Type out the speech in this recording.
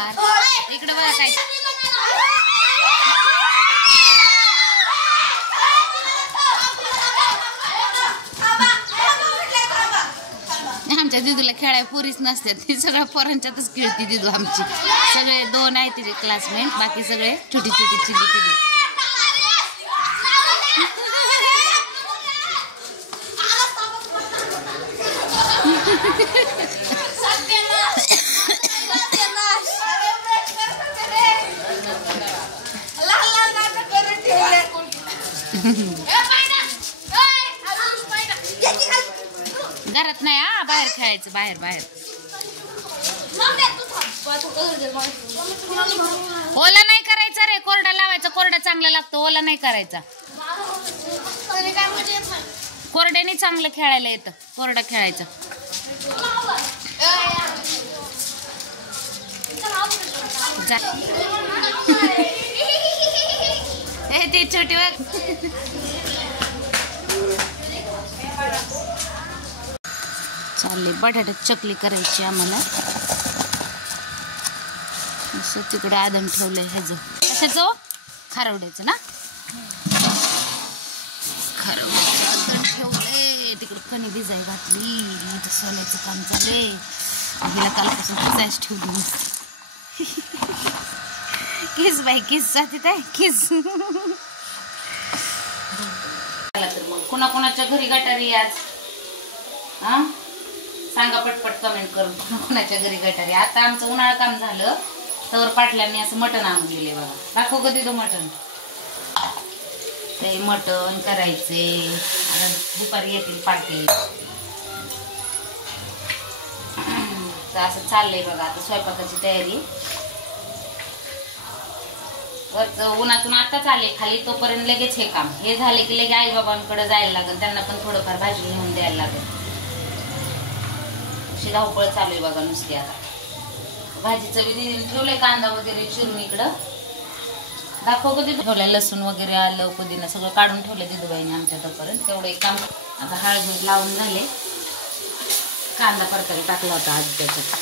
नमस्कार. इकडे बघा काय आमच्या दिदूला खेळाय पुरीच नसतात. ती सगळ्या पोरांच्यातच खेळती दिदू आमची. सगळे 2 आहेत तिचे क्लासमेट, बाकी सगळे छोटी छोटी चिली पिली. घरात नाही हा, बाहेर खेळायचं. बाहेर बाहेर ओला नाही करायचा रे, कोरडा लावायचा. कोरडा चांगला लागतो, ओला नाही करायचा. कोरड्याने चांगलं खेळायला येतं, कोरडा खेळायचा. ते छोटी चालले बटाट्यात चकली करायची आम्हाला. असं तिकडे आदम ठेवलंय ह्याचं कशाचं खारवड्याचं ना, खारवड्याचं आदम ठेवलंय तिकडे. कणी भिजाय घातली. इथं सोन्याचं काम चाललंय. हिला कालपासून भिजायच ठेवली. किस बाई किस जाते काय किस. तर मग कुणाकुणाच्या घरी गटारी आज हा सांगा पटपट कमेंट करून. कुणाच्या घरी गटारी. आता आमचं उन्हाळा काम झालं तर पाटलांनी असं मटण आणून दिले बघा. दाखव कधी तो मटण. ते मटण करायचे. आता दुपारी येतील पाटील. तर असं चाललंय बघा आता स्वयंपाकाची तयारी. उन्हातून आताच आले खाली, तोपर्यंत लगेच हे काम हे झाले की लगे आई बाबांकडे जायला लागेल. त्यांना पण थोडंफार भाजी नेऊन द्यायला लागेल. अशी धावपळ चालू आहे बघा नुसती. आता भाजीचं बी ठेवलंय, कांदा वगैरे चिरून इकडं. दाखव कधी ठेवलंय. लसूण वगैरे आलं पुदिना सगळं काढून ठेवलंय दिदूबाईने आमच्या तोपर्यंत. तेवढं एक काम. आता हळद लावून झाले. कांदा परतरी टाकला होता आज त्याच्यात.